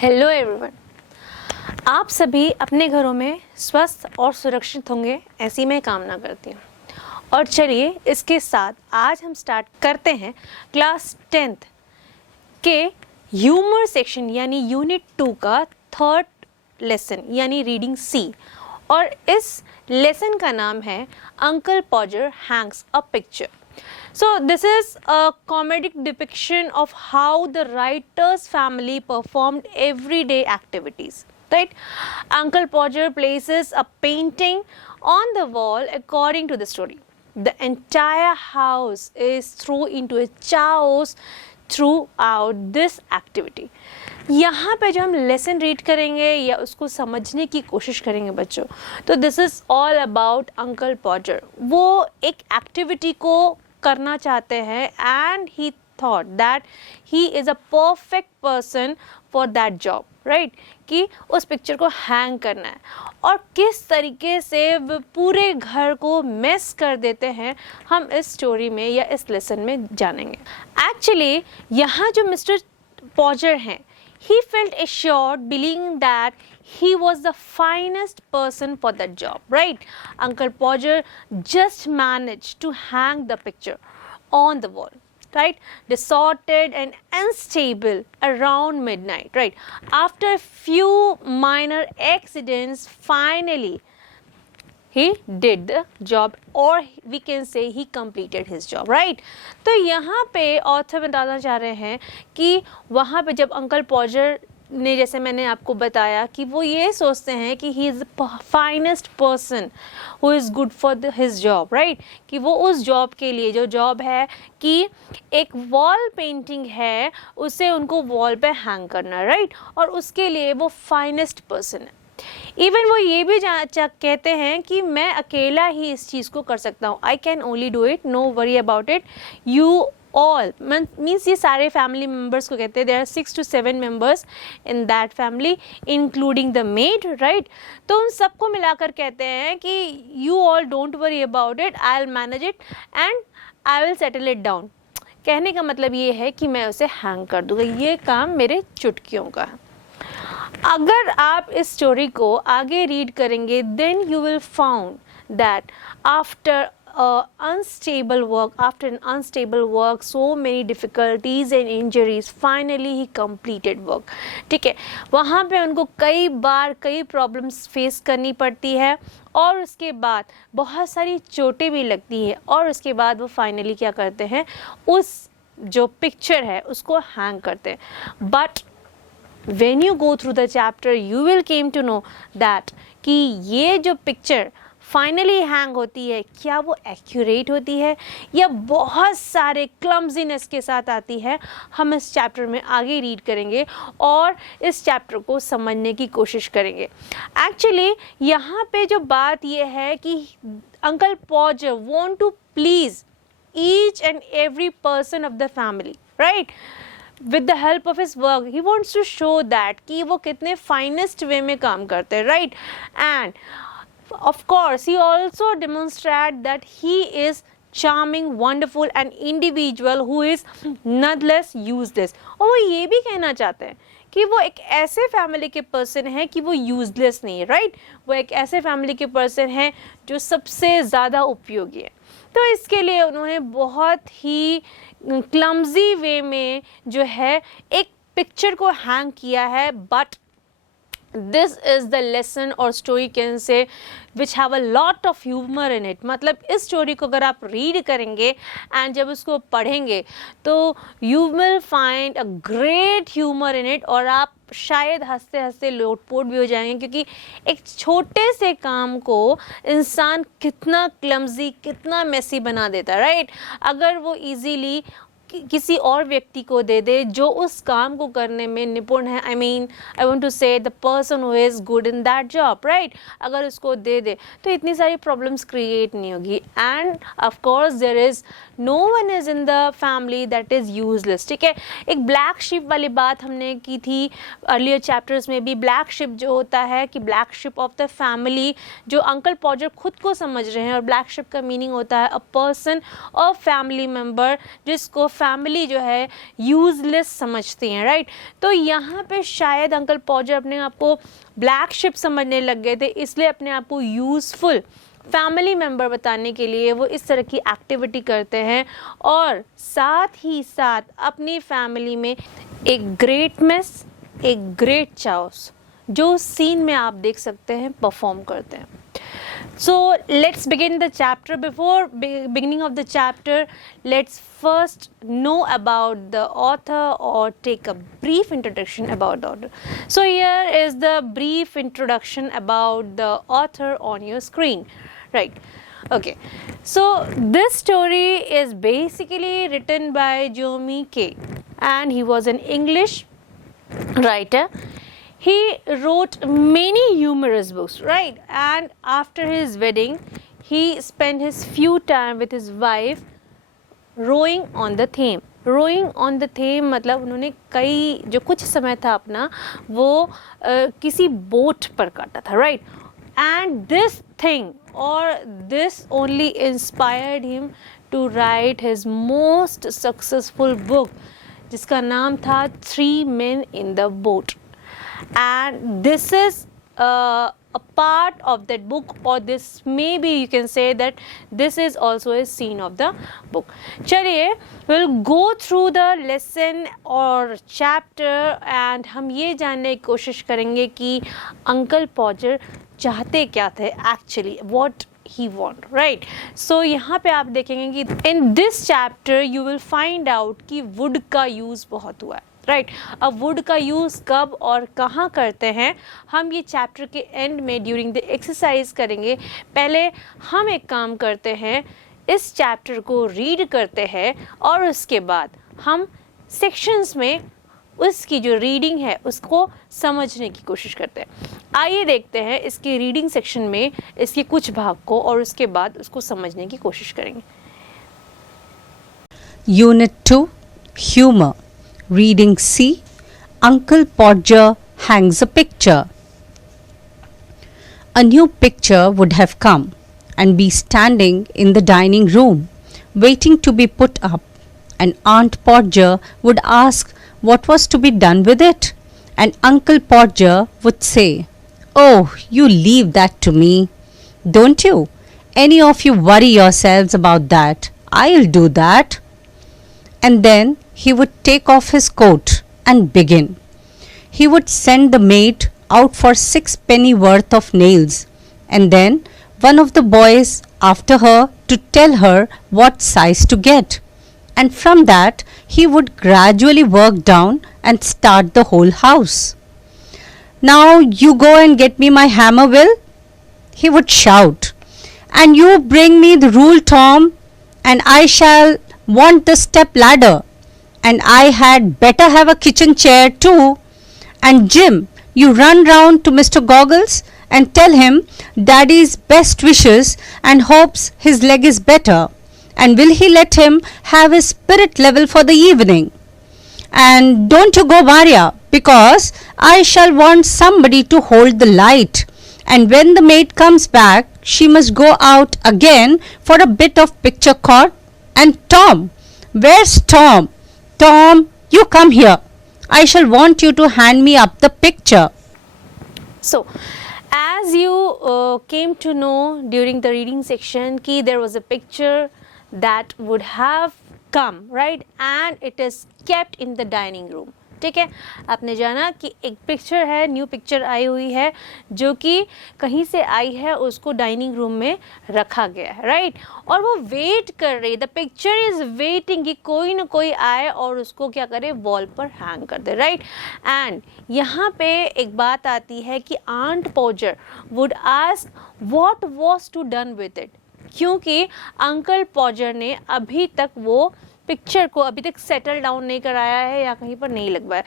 Hello everyone, आप सभी अपने घरों में स्वस्थ और सुरक्षित होंगे ऐसी मैं कामना करती हूँ। और चलिए इसके साथ आज हम स्टार्ट करते हैं क्लास 10th के ह्यूमर सेक्शन यानी यूनिट 2 का थर्ड लेसन यानी रीडिंग सी। और इस लेसन का नाम है uncle पॉजर Hanks a picture. So this is a comedic depiction of how the writer's family performed everyday activities, right? Uncle Podger places a painting on the wall according to the story. The entire house is thrown into a chaos throughout this activity. यहाँ पे जो हम lesson read करेंगे या उसको समझने की कोशिश करेंगे बच्चों, तो this is all about uncle Podger. वो एक एक्टिविटी को करना चाहते हैं and he thought that he is a perfect person for that job, right? कि उस पिक्चर को हैंग करना है और किस तरीके से वो पूरे घर को मेस कर देते हैं हम इस स्टोरी में या इस लेसन में जानेंगे। एक्चुअली यहाँ जो मिस्टर पॉजर हैं, he felt assured believing that he was the finest person for that job, right? Uncle Podger just managed to hang the picture on the wall, right? Disordered and unstable around midnight, right? After a few minor accidents, finally he did the job, or we can say he completed his job, right? तो यहाँ पे author बताना चाह रहे हैं कि वहाँ पे जब अंकल पॉजर ने, जैसे मैंने आपको बताया, कि वो ये सोचते हैं कि he is the finest person who is good for his job, right? कि वो उस जॉब के लिए, जो जॉब है कि एक वॉल पेंटिंग है, उसे उनको वॉल पे हैंग करना, राइट? और उसके लिए वो फाइनेस्ट पर्सन है। इवन वो ये भी कहते हैं कि मैं अकेला ही इस चीज़ को कर सकता हूँ, I can only do it, no worry about it, you all means ये सारे फैमिली मेम्बर्स को कहते हैं। There are 6 to 7 members in that family including the maid, right? तो उन सबको मिलाकर कहते हैं कि you all don't worry about it, I will manage it and I will settle it down. कहने का मतलब ये है कि मैं उसे हैंग कर दूँगा, ये काम मेरे चुटकियों का है। अगर आप इस स्टोरी को आगे रीड करेंगे, then you will found that after after an unstable work, so many difficulties and injuries, finally he completed work. ठीक है, वहाँ पे उनको कई बार कई प्रॉब्लम्स फेस करनी पड़ती है और उसके बाद बहुत सारी चोटें भी लगती है और उसके बाद वो फाइनली क्या करते हैं, उस जो पिक्चर है उसको हैंग करते हैं। But when you go through the chapter you will came to know that कि ये जो पिक्चर फाइनली हैंग होती है, क्या वो एक्यूरेट होती है या बहुत सारे क्लम्जीनेस के साथ आती है, हम इस चैप्टर में आगे रीड करेंगे और इस चैप्टर को समझने की कोशिश करेंगे। एक्चुअली यहाँ पे जो बात ये है कि uncle Podger want to please each and every person of the family, right? with the help of his work he wants to show that कि वो कितने finest way में काम करते हैं, right? And of course he also demonstrate that he is charming, wonderful and individual who is nonetheless useless। और वो ये भी कहना चाहते हैं कि वो एक ऐसे फैमिली के पर्सन है कि वो यूजलेस नहीं है, राइट? वो एक ऐसे फैमिली के पर्सन है जो सबसे ज़्यादा उपयोगी है। तो इसके लिए उन्होंने बहुत ही क्लम्जी वे में जो है एक पिक्चर को हैंग किया है। But this is the lesson और story can say which have a lot of humour in it. मतलब इस स्टोरी को अगर आप रीड करेंगे एंड जब उसको पढ़ेंगे तो you will find a great humour in it और आप शायद हंसते हंसते लोटपोट भी हो जाएंगे, क्योंकि एक छोटे से काम को इंसान कितना क्लम्जी, कितना मेसी बना देता है, राइट? अगर वो इजीली किसी और व्यक्ति को दे दे जो उस काम को करने में निपुण है, आई वांट टू से the person who is good in that job, right? अगर उसको दे दे तो इतनी सारी प्रॉब्लम्स क्रिएट नहीं होगी। And of course there is no one is in the family that is useless. ठीक है, एक ब्लैक शिप वाली बात हमने की थी अर्लियर चैप्टर्स में भी। ब्लैक शिप जो होता है कि black ship of the family, जो अंकल पॉजर खुद को समझ रहे हैं, और ब्लैक शिप का मीनिंग होता है अ पर्सन और फैमिली मेम्बर जिसको फैमिली जो है यूजलेस समझती हैं, राइट। तो यहाँ पे शायद अंकल पॉजर अपने आप को ब्लैक शिप समझने लग गए थे, इसलिए अपने आप को यूजफुल फैमिली मेम्बर बताने के लिए वो इस तरह की एक्टिविटी करते हैं और साथ ही साथ अपनी फैमिली में एक ग्रेट मिस, एक ग्रेट चाउस जो सीन में आप देख सकते हैं परफॉर्म करते हैं। So let's begin the chapter. Before beginning of the chapter, let's first know about the author or take a brief introduction about the author. So here is the brief introduction about the author on your screen, right? Okay, so this story is basically written by Jeremy Kay, and he was an English writer. He wrote many humorous books, right? And after his wedding, he spent his few time with his wife rowing on the Thames. Rowing on the Thames मतलब उन्होंने कई जो कुछ समय था अपना वो किसी बोट पर काटा था, right? And this thing or this only inspired him to write his most successful book, जिसका नाम था Three Men in the Boat. And this is a part of that book, or this maybe you can say that this is also a scene of the book. चलिए we'll go through the lesson or chapter and हम ये जानने की कोशिश करेंगे कि uncle पॉजर चाहते क्या थे actually, what he want, right? So यहाँ पे आप देखेंगे कि in this chapter you will find out कि wood का use बहुत हुआ है, राइट। अब वुड का यूज़ कब और कहाँ करते हैं हम ये चैप्टर के एंड में ड्यूरिंग द एक्सरसाइज करेंगे। पहले हम एक काम करते हैं, इस चैप्टर को रीड करते हैं और उसके बाद हम सेक्शंस में उसकी जो रीडिंग है उसको समझने की कोशिश करते हैं। आइए देखते हैं इसके रीडिंग सेक्शन में इसके कुछ भाग को और उसके बाद उसको समझने की कोशिश करेंगे। Unit 2 Humor. Reading C. Uncle Podger hangs a picture. A new picture would have come and be standing in the dining room, waiting to be put up, and Aunt Podger would ask what was to be done with it, and Uncle Podger would say, "Oh, you leave that to me. Don't you? Any of you worry yourselves about that. I'll do that." And then he would take off his coat and begin. He would send the maid out for 6 penny worth of nails, and then one of the boys after her to tell her what size to get. And from that he would gradually work down and start the whole house. "Now you go and get me my hammer, Will," he would shout. "And you bring me the rule, Tom, and I shall want the step ladder, and I had better have a kitchen chair too. And Jim, you run round to Mr. Goggles and tell him Daddy's best wishes and hopes his leg is better, and will he let him have his spirit level for the evening. And don't you go, Maria, because I shall want somebody to hold the light, and when the maid comes back she must go out again for a bit of picture cord. And Tom, where's Tom? Tom, you come here. I shall want you to hand me up the picture." So, as you came to know during the reading section कि there was a picture that would have come, right? And it is kept in the dining room. ठीक है, आपने जाना कि एक picture है, new picture आई हुई है जो कि कहीं से आई है, उसको डाइनिंग रूम में रखा गया है, राइट। और वो वेट कर रही है, द पिक्चर इज वेटिंग कि कोई ना कोई आए और उसको क्या करे, वॉल पर हैंग कर दे, राइट। एंड यहाँ पे एक बात आती है कि aunt Podger would ask what was to done with it, क्योंकि अंकल पॉजर ने अभी तक वो पिक्चर को अभी तक सेटल डाउन नहीं कराया है या कहीं पर नहीं लगवाया।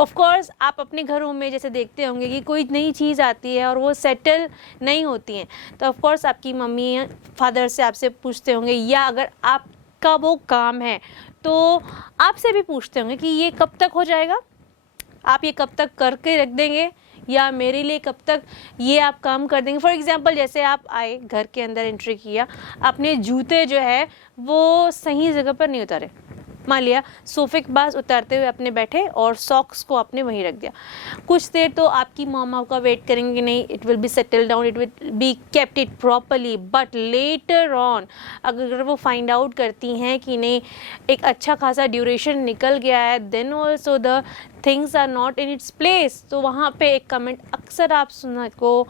ऑफ कोर्स आप अपने घरों में जैसे देखते होंगे कि कोई नई चीज़ आती है और वो सेटल नहीं होती हैं, तो ऑफ कोर्स आपकी मम्मी या फादर से आपसे पूछते होंगे, या अगर आपका वो काम है तो आपसे भी पूछते होंगे कि ये कब तक हो जाएगा, आप ये कब तक करके रख देंगे, या मेरे लिए कब तक ये आप काम कर देंगे। फॉर एग्जांपल जैसे आप आए, घर के अंदर एंट्री किया, आपने जूते जो है वो सही जगह पर नहीं उतारे, मान लिया सोफे के पास उतरते हुए अपने बैठे और सॉक्स को आपने वहीं रख दिया, कुछ देर तो आपकी मामा का वेट करेंगे, नहीं, it will be settle down, it will be kept it properly, but later on अगर वो फाइंड आउट करती हैं कि नहीं एक अच्छा खासा ड्यूरेशन निकल गया है, then also the things are not in its place, तो वहाँ पे एक कमेंट अक्सर आप सुनने को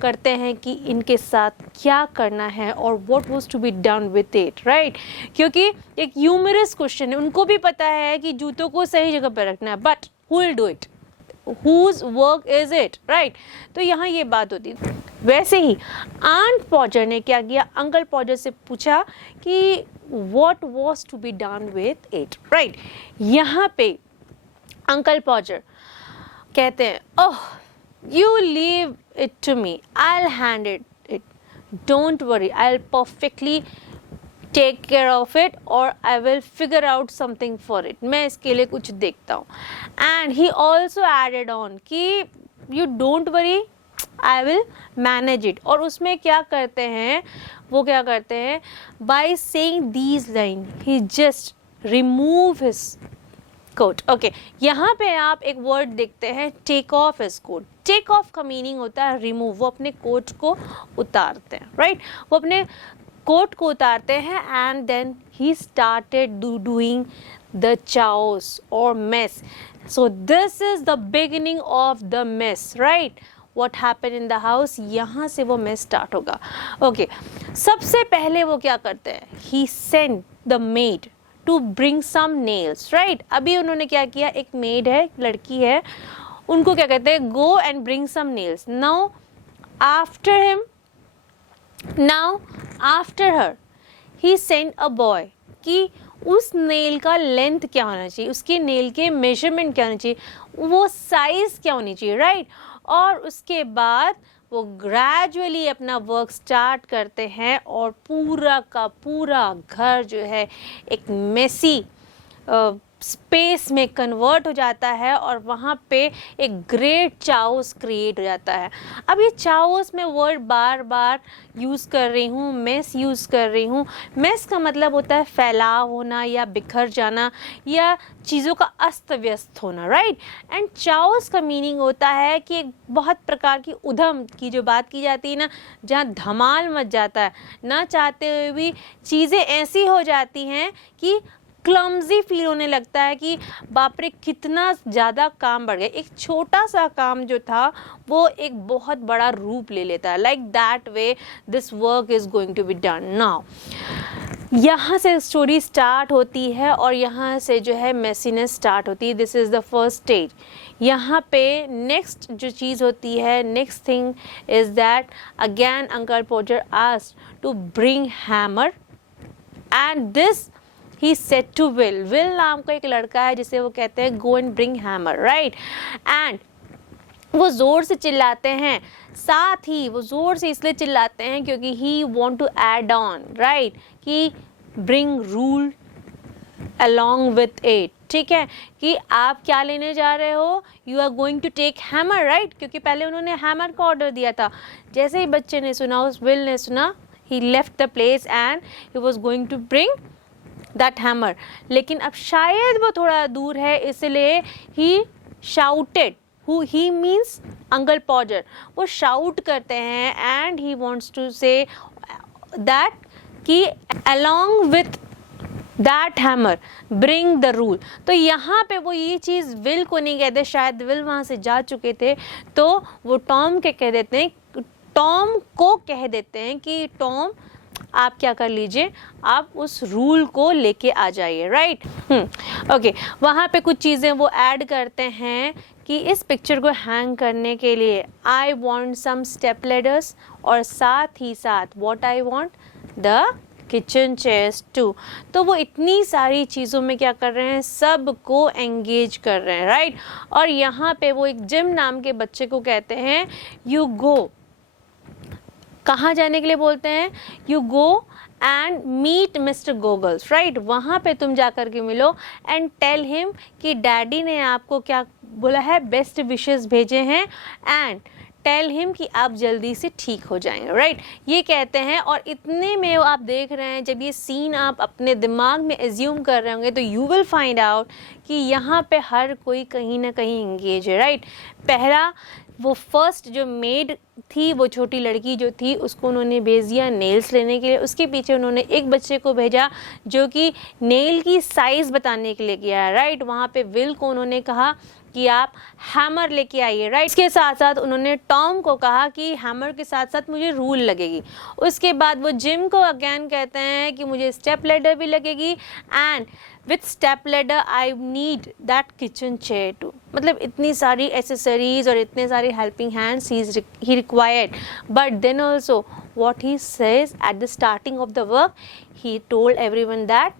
करते हैं कि इनके साथ क्या करना है और what was to be done with it, right, क्योंकि एक ह्यूमरस क्वेश्चन है, उनको भी पता है कि जूतों को सही जगह पर रखना है, but who will do it, whose work is it, right? तो यहाँ ये बात होती है। वैसे ही आंट पॉजर ने क्या किया, अंकल पॉजर से पूछा कि what was to be done with it, right? यहाँ पे अंकल पॉजर कहते हैं, oh you leave it to me, I will handle it, don't worry, I will perfectly take care of it और I will figure out something for it, मैं इसके लिए कुछ देखता हूँ। And he also added on कि you don't worry, I will manage it. और उसमें क्या करते हैं, वो क्या करते हैं, by saying these line he just remove his coat. Okay, यहाँ पे आप एक वर्ड देखते हैं, take off his coat. Take off का मीनिंग होता है रिमूव, वो अपने कोट को उतारते हैं, राइट, वो अपने कोट को उतारते हैं and then he started doing the chaos और mess. So this is the beginning of the mess, right, what happened in the house, यहाँ से वो मेस स्टार्ट होगा। ओके, सबसे पहले वो क्या करते हैं, he send the maid to bring some nails, right. अभी उन्होंने क्या किया, एक मेड है, लड़की है, उनको क्या कहते हैं, go and bring some nails. Now after him, now after her he send a boy कि उस नेल का लेंथ क्या होना चाहिए, उसके नेल के मेजरमेंट क्या होना चाहिए, वो साइज क्या होनी चाहिए, राइट। और उसके बाद वो ग्रेजुअली अपना वर्क स्टार्ट करते हैं और पूरा का पूरा घर जो है एक मेसी स्पेस में कन्वर्ट हो जाता है और वहाँ पे एक ग्रेट चाओस क्रिएट हो जाता है। अब ये चाओस मैं वर्ड बार बार यूज़ कर रही हूँ, मेस यूज़ कर रही हूँ। मेस का मतलब होता है फैलाव होना या बिखर जाना या चीज़ों का अस्त व्यस्त होना, राइट। एंड चाओस का मीनिंग होता है कि एक बहुत प्रकार की उधम की जो बात की जाती है ना, जहाँ धमाल मच जाता है, ना चाहते हुए भी चीज़ें ऐसी हो जाती हैं कि क्लमजी फील होने लगता है कि बाप रे कितना ज़्यादा काम बढ़ गया, एक छोटा सा काम जो था वो एक बहुत बड़ा रूप ले लेता है। Like that way this work is going to be done. Now यहाँ से स्टोरी स्टार्ट होती है और यहाँ से जो है मेसीनेस स्टार्ट होती है। This is the first stage. यहाँ पे नेक्स्ट जो चीज़ होती है, next thing is that again uncle Porter asked to bring hammer and this he said to Will. Will नाम का एक लड़का है जिसे वो कहते हैं go and bring hammer, right. And वो ज़ोर से चिल्लाते हैं, साथ ही वो ज़ोर से इसलिए चिल्लाते हैं क्योंकि he want to add on, right, कि bring rule along with it, ठीक है, कि आप क्या लेने जा रहे हो, you are going to take hammer, right, क्योंकि पहले उन्होंने हैमर का ऑर्डर दिया था। जैसे ही बच्चे ने सुना, उस विल ने सुना, he left the place and he was going to bring that hammer. लेकिन अब शायद वो थोड़ा दूर है, इसलिए he shouted, who he means uncle Podger, वो शाउट करते हैं and he wants to say that कि along with that hammer bring the rule। तो यहाँ पे वो ये चीज़ विल को नहीं कहते, शायद विल वहाँ से जा चुके थे, तो वो टॉम के कह देते हैं, टॉम को कह देते हैं कि टॉम आप क्या कर लीजिए, आप उस रूल को लेके आ जाइए, राइट। ओके, वहाँ पे कुछ चीज़ें वो ऐड करते हैं कि इस पिक्चर को हैंग करने के लिए I want some step ladders और साथ ही साथ what I want the kitchen chairs too. तो वो इतनी सारी चीज़ों में क्या कर रहे हैं, सब को एंगेज कर रहे हैं, राइट। और यहाँ पे वो एक जिम नाम के बच्चे को कहते हैं यू गो, कहाँ जाने के लिए बोलते हैं, you go and meet mister Goggles, right, वहाँ पे तुम जा कर के मिलो एंड टेल हिम कि डैडी ने आपको क्या बोला है, बेस्ट विशेस भेजे हैं एंड टेल हिम कि आप जल्दी से ठीक हो जाएंगे, राइट, ये कहते हैं। और इतने में आप देख रहे हैं, जब ये सीन आप अपने दिमाग में एज्यूम कर रहे होंगे तो यू विल फाइंड आउट कि यहाँ पे हर कोई कहीं ना कहीं इंगेज है, राइट। पहला वो फर्स्ट जो मेड थी, वो छोटी लड़की जो थी, उसको उन्होंने भेज दिया नेल्स लेने के लिए। उसके पीछे उन्होंने एक बच्चे को भेजा जो कि नेल की साइज़ बताने के लिए गया है, राइट। वहाँ पे विल को उन्होंने कहा कि आप हैमर लेके आइए, राइट। इसके साथ साथ उन्होंने टॉम को कहा कि हैमर के साथ साथ मुझे रूल लगेगी। उसके बाद वो जिम को अगेन कहते हैं कि मुझे स्टेप लैडर भी लगेगी, and with step ladder I need that kitchen chair too. मतलब इतनी सारी एसेसरीज और इतने सारे हेल्पिंग हैंड्स ही required. But then also what he says at the starting of the work, he told everyone that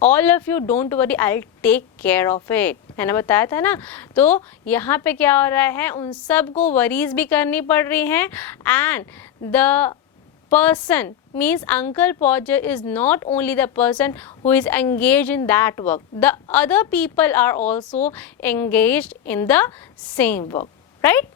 all of you don't worry, I'll take care of it, है ना, बताया था ना। तो यहाँ पे क्या हो रहा है, उन सब को वरीज भी करनी पड़ रही हैं, and the person means Uncle Podger is not only the person who is engaged in that work, the other people are also engaged in the same work, right?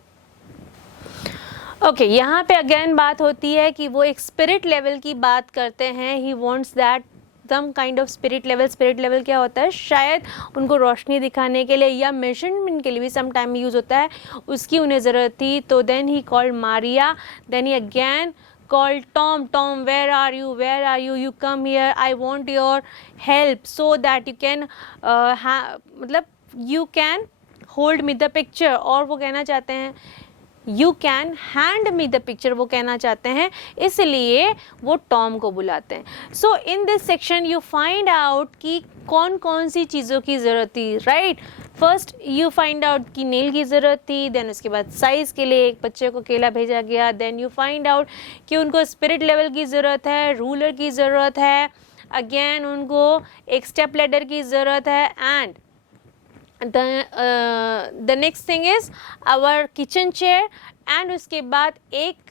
Okay, यहाँ पे अगेन बात होती है कि वो एक स्पिरिट लेवल की बात करते हैं। He wants that some kind of spirit level. Spirit level क्या होता है, शायद उनको रोशनी दिखाने के लिए या मेजरमेंट के लिए भी सम टाइम यूज़ होता है, उसकी उन्हें ज़रूरत थी। तो then he called Maria, then he again called Tom. Tom, where are you? Where are you? You come here. I want your help so that you can मतलब you can hold me the picture। और वो कहना चाहते हैं You can hand me the picture, वो कहना चाहते हैं, इसलिए वो टॉम को बुलाते हैं। So in this section you find out कि कौन कौन सी चीज़ों की ज़रूरत थी, right. First you find out कि नेल की ज़रूरत थी, देन उसके बाद साइज़ के लिए एक बच्चे को अकेला भेजा गया, देन यू फाइंड आउट कि उनको स्पिरिट लेवल की ज़रूरत है, रूलर की ज़रूरत है, अगेन उनको एक स्टेप लैडर की ज़रूरत है, and the next thing is our kitchen chair, and उसके बाद एक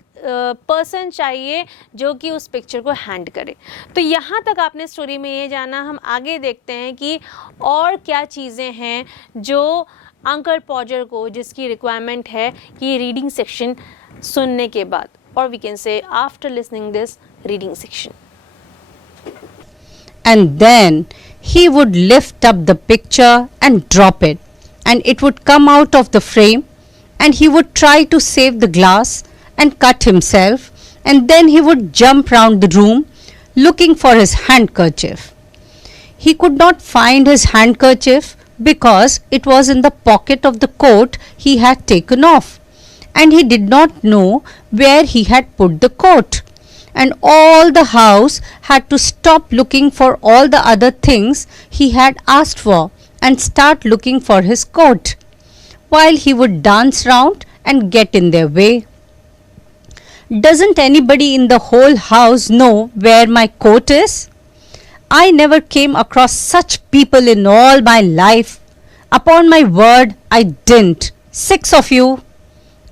पर्सन चाहिए जो कि उस पिक्चर को हैंड करे। तो यहाँ तक आपने स्टोरी में ये जाना। हम आगे देखते हैं कि और क्या चीज़ें हैं जो अंकल पॉजर को, जिसकी रिक्वायरमेंट है कि रीडिंग सेक्शन सुनने के बाद, और we can say after listening this reading section. And then he would lift up the picture and drop it, and it would come out of the frame, and he would try to save the glass and cut himself, and then he would jump round the room looking for his handkerchief. He could not find his handkerchief because it was in the pocket of the coat he had taken off, and he did not know where he had put the coat. And all the house had to stop looking for all the other things he had asked for and start looking for his coat, while he would dance round and get in their way. Doesn't anybody in the whole house know where my coat is? I never came across such people in all my life. Upon my word, I didn't. 6 of you.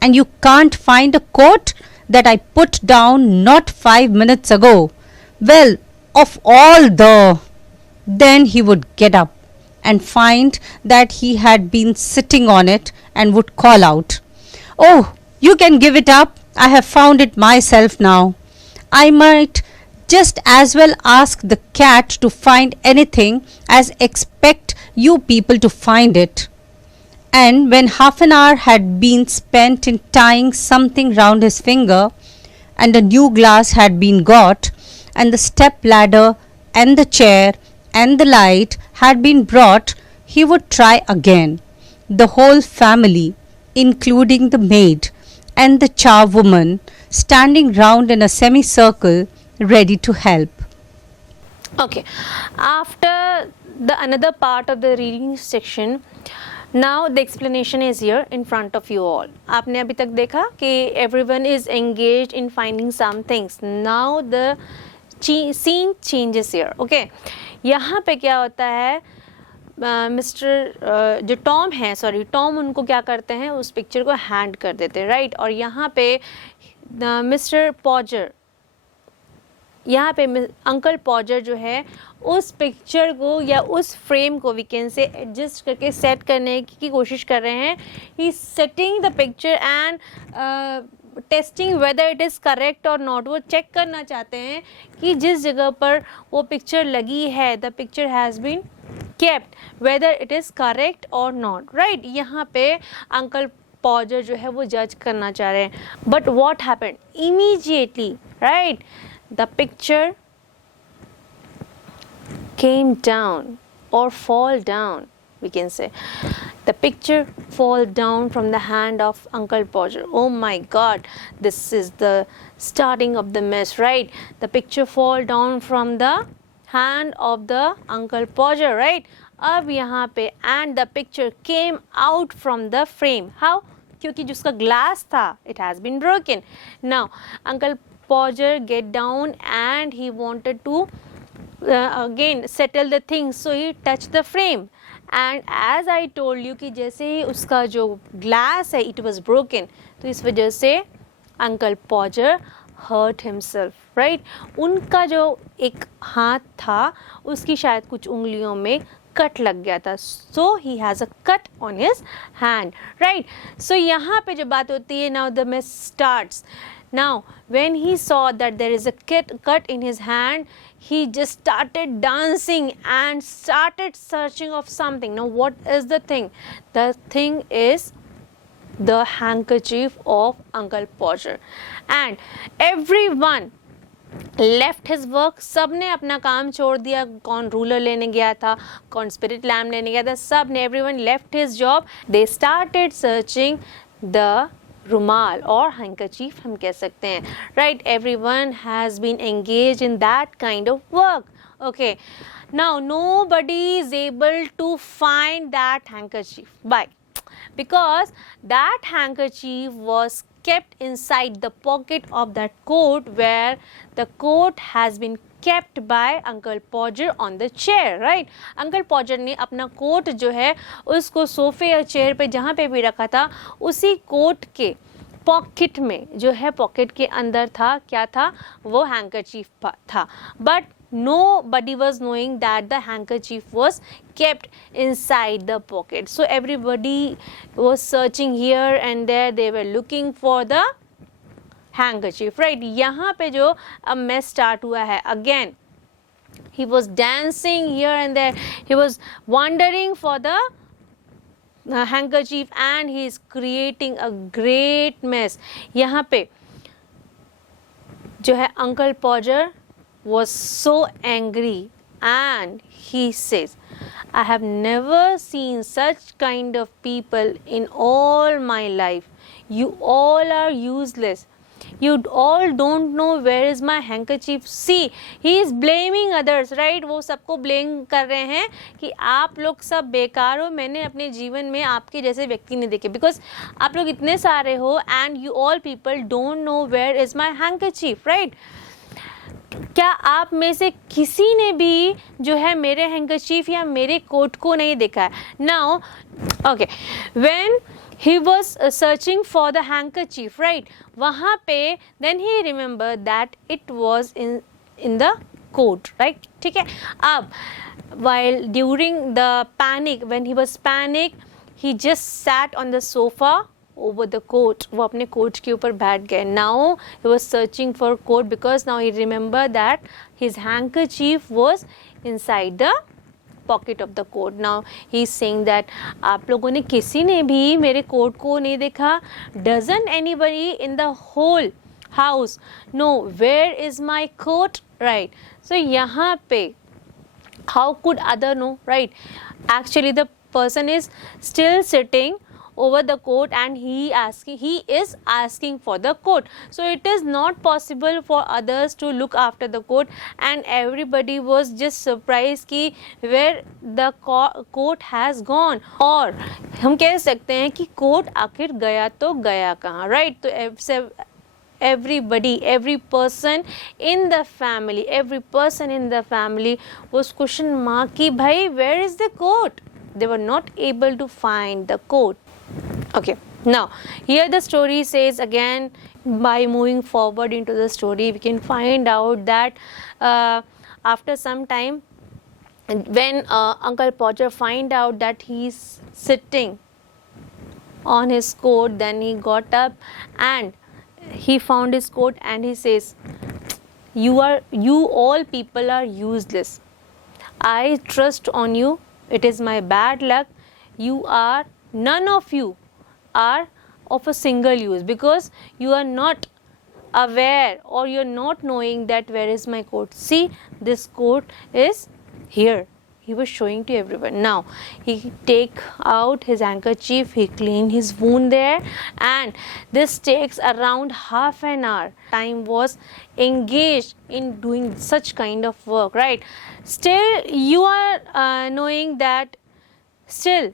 And you can't find a coat that I put down not 5 minutes ago. Well, of all the... Then he would get up and find that he had been sitting on it and would call out, "Oh, you can give it up. I have found it myself now. I might just as well ask the cat to find anything as expect you people to find it." And when half an hour had been spent in tying something round his finger, and a new glass had been got, and the step ladder and the chair and the light had been brought, he would try again. The whole family, including the maid and the charwoman, standing round in a semicircle, ready to help. Okay, after the another part of the reading section, now the explanation is here in front of you all. आपने अभी तक देखा कि everyone is engaged in finding some things. Now the scene changes here. Okay, यहाँ पे क्या होता है, मिस्टर जो टॉम है, टॉम उनको क्या करते हैं, उस पिक्चर को हैंड कर देते हैं, राइट। और यहाँ पे मिस्टर पॉजर, यहाँ पे अंकल पॉजर जो है उस पिक्चर को या उस फ्रेम को वी कैन से एडजस्ट करके सेट करने की कोशिश कर रहे हैं. He setting the picture and testing whether it is correct और नॉट. वो चेक करना चाहते हैं कि जिस जगह पर वो पिक्चर लगी है the picture has been kept whether it is correct और नॉट, राइट. यहाँ पे अंकल पॉजर जो है वो जज करना चाह रहे हैं. But what happened immediately, right, the picture came down or fall down, we can say. The picture fall down from the hand of Uncle Podger. Oh my God, this is the starting of the mess, right? The picture fall down from the hand of the Uncle Podger, right? अब यहाँ पे and the picture came out from the frame. How? क्योंकि जिसका glass था it has been broken. Now Uncle Podger get down and he wanted to again settle the things, so he touched the frame and as I told you कि जैसे ही उसका जो glass है it was broken, तो इस वजह से Uncle Podger hurt himself, right. उनका जो एक हाथ था उसकी शायद कुछ उंगलियों में कट लग गया था, so he has a cut on his hand, right. So यहाँ पे जो बात होती है, now the mess starts. Now when he saw that there is a cut in his hand, he just started dancing and started searching of something. Now what is the thing? The thing is the handkerchief of Uncle Podger. And everyone left his work. सबने अपना काम छोड़ दिया. कौन ruler लेने गया था, कौन स्पिरिट लैम्प लेने गया था, सबने, everyone left his job. They started searching the रुमाल और हैंकरचीफ हम कह सकते हैं, right. Everyone has been engage in that kind of work. Okay, now nobody is able to find that handkerchief. By? because that handkerchief was kept inside the pocket of that coat where the coat has been kept by Uncle Podger on the chair, right? Uncle Podger ने अपना coat जो है उसको सोफे या chair पे जहाँ पे भी रखा था उसी कोट के पॉकेट में जो है पॉकेट के अंदर था, क्या था वो हैंकरचीफ था. But nobody was knowing that the handkerchief was kept inside the pocket. So everybody was searching here and there, they were looking for the handkerchief, right? यहाँ पे जो अब mess start हुआ है, again he was dancing here and there, he was wandering for the handkerchief and he is creating a great mess. यहाँ पे जो है Uncle Podger was so angry and he says, I have never seen such kind of people in all my life. You all are useless. You all don't know where is my handkerchief. See, he is blaming others, right? वो सबको blame कर रहे हैं कि आप लोग सब बेकार हो, मैंने अपने जीवन में आपके जैसे व्यक्ति नहीं देखे. Because आप लोग इतने सारे हो and you all people don't know where is my handkerchief, right? क्या आप में से किसी ने भी जो है मेरे हैंकरचीफ या मेरे कोट को नहीं देखा है? Now, okay, when he was searching for the handkerchief, right? वहाँ पे then he remembered that it was in the coat, right? ठीक है. अब while during the panic, when he was panic, he just sat on the sofa over the coat. वो अपने coat के ऊपर बैठ गए. Now he was searching for coat because now he remembered that his handkerchief was inside the pocket of the coat. Now he is saying that आप लोगों ने किसी ने भी मेरे कोट को नहीं देखा? Doesn't anybody in the whole house know where is my coat? Right. So यहाँ पे how could other know? Right. Actually the person is still sitting over the coat and he is asking for the coat. So it is not possible for others to look after the coat and everybody was just surprised कि where the coat has gone. और हम कह सकते हैं कि coat आखिर गया तो गया कहाँ, right? तो everybody, every person in the family was question mark कि भाई where is the coat? They were not able to find the coat. Okay, now here the story says again by moving forward into the story, we can find out that after some time, when Uncle Podger find out that he's sitting on his coat, then he got up and he found his coat and he says, you all people are useless. I trust on you. It is my bad luck. None of you are of a single use, because you are not aware or you're not knowing that where is my coat. See, this coat is here. He was showing to everyone. Now he take out his handkerchief, he clean his wound there, and this takes around half an hour. Time was engaged in doing such kind of work, right? Still you are knowing that still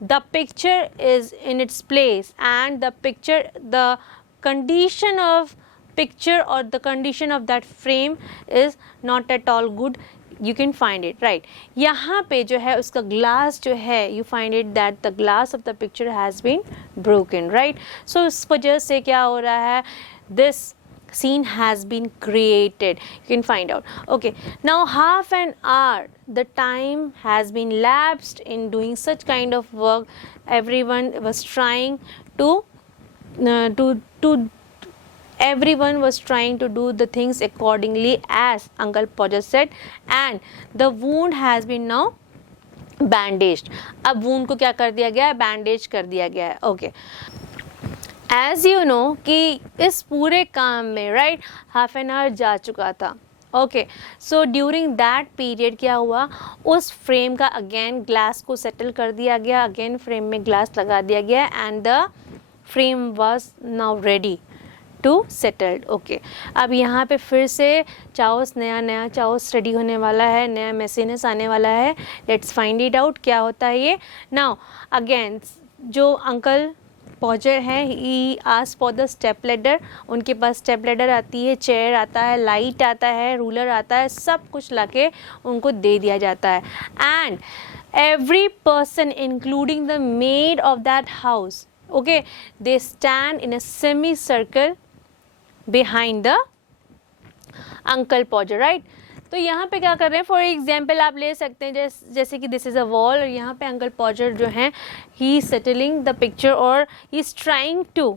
the picture is in its place, and the condition of picture or the condition of that frame is not at all good. You can find it, right? यहाँ पे जो है उसका glass जो है, you find it that the glass of the picture has been broken, right? So इस वजह से क्या हो रहा है, this scene has been created. You can find out. Okay, now half an hour the time has been lapsed in doing such kind of work. Everyone was trying to everyone was trying to do the things accordingly as Uncle Podger said, and the wound has been now bandaged. अब wound को क्या कर दिया गया है, bandage कर दिया गया है. Okay, एज यू नो कि इस पूरे काम में राइट हाफ एन आवर जा चुका था. Okay, so during that period क्या हुआ, उस फ्रेम का अगेन ग्लास को सेटल कर दिया गया, अगेन फ्रेम में ग्लास लगा दिया गया and the frame was now ready to settled. Okay, अब यहाँ पे फिर से चाउस नया चाउस रेडी होने वाला है, नया मेसीनेस आने वाला है. लेट्स फाइंड इट आउट क्या होता है ये. नाउ अगेन जो अंकल पॉजर हैं, he ask for the step ladder. उनके पास स्टेप लेडर आती है, चेयर आता है, लाइट आता है, रूलर आता है, सब कुछ लाके उनको दे दिया जाता है. And every person including the made of that house, okay, they stand in a semi circle behind the uncle पॉजर, right. तो यहाँ पे क्या कर रहे हैं, फॉर एग्जाम्पल आप ले सकते हैं जैसे कि दिस इज़ अ वॉल और यहाँ पे अंकल पॉजर जो हैं ही सेटलिंग द पिक्चर और he is trying to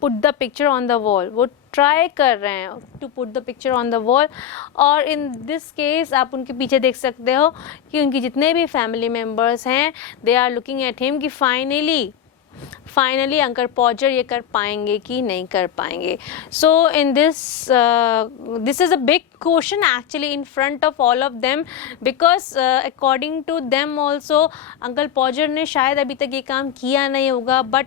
put the picture on the wall. वो ट्राई कर रहे हैं to put the picture on the wall. और इन दिस केस आप उनके पीछे देख सकते हो कि उनकी जितने भी फैमिली मेम्बर्स हैं they are looking at him कि फाइनली अंकल पॉजर ये कर पाएंगे कि नहीं कर पाएंगे. So in this is a big question actually in front of all of them, because according to them also uncle Podger ने शायद अभी तक ये काम किया नहीं होगा, but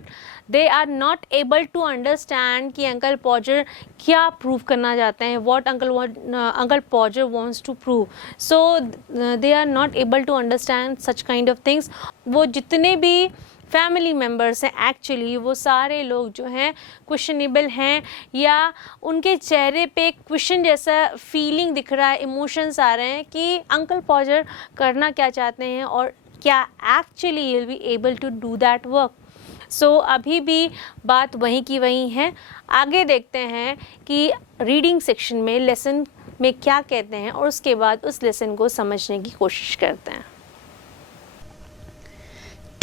they are not able to understand कि अंकल पॉजर क्या प्रूव करना चाहते हैं, what uncle Podger wants to prove. So they are not able to understand such kind of things. वो जितने भी फैमिली मेम्बर्स हैं एक्चुअली वो सारे लोग जो हैं क्वेश्चनेबल हैं, या उनके चेहरे पे क्वेश्चन जैसा फीलिंग दिख रहा है, इमोशंस आ रहे हैं कि अंकल पॉजर करना क्या चाहते हैं और क्या actually will be able to do that work. So अभी भी बात वहीं की वहीं है. आगे देखते हैं कि रीडिंग सेक्शन में लेसन में क्या कहते हैं और उसके बाद उस लेसन को समझने की कोशिश करते हैं.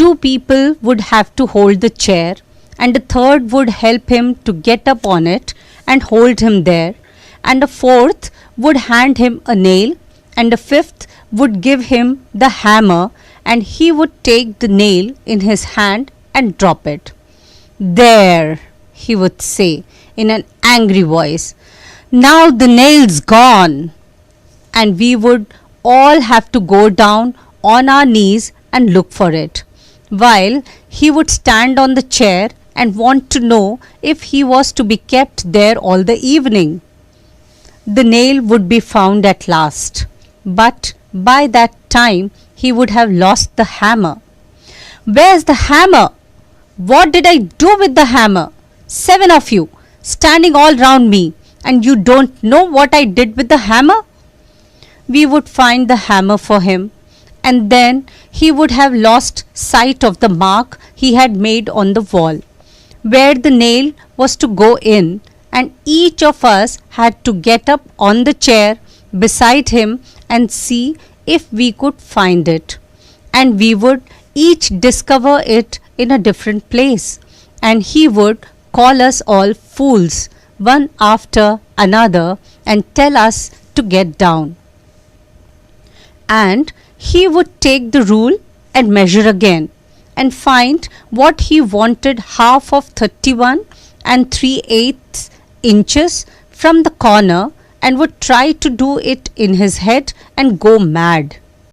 Two people would have to hold the chair, and a third would help him to get up on it and hold him there, and a fourth would hand him a nail, and a fifth would give him the hammer, and he would take the nail in his hand and drop it. There, he would say in an angry voice, now the nail's gone, and we would all have to go down on our knees and look for it, while he would stand on the chair and want to know if he was to be kept there all the evening. The nail would be found at last, but by that time he would have lost the hammer. Where's the hammer? What did I do with the hammer? 7 of you standing all round me, and you don't know what I did with the hammer? We would find the hammer for him, and then he would have lost sight of the mark he had made on the wall, where the nail was to go in, and each of us had to get up on the chair beside him and see if we could find it. And we would each discover it in a different place, and he would call us all fools, one after another, and tell us to get down. And he would take the rule and measure again, and find what he wanted half of 31 and 3/8 inches from the corner, and would try to do it in his head and go mad.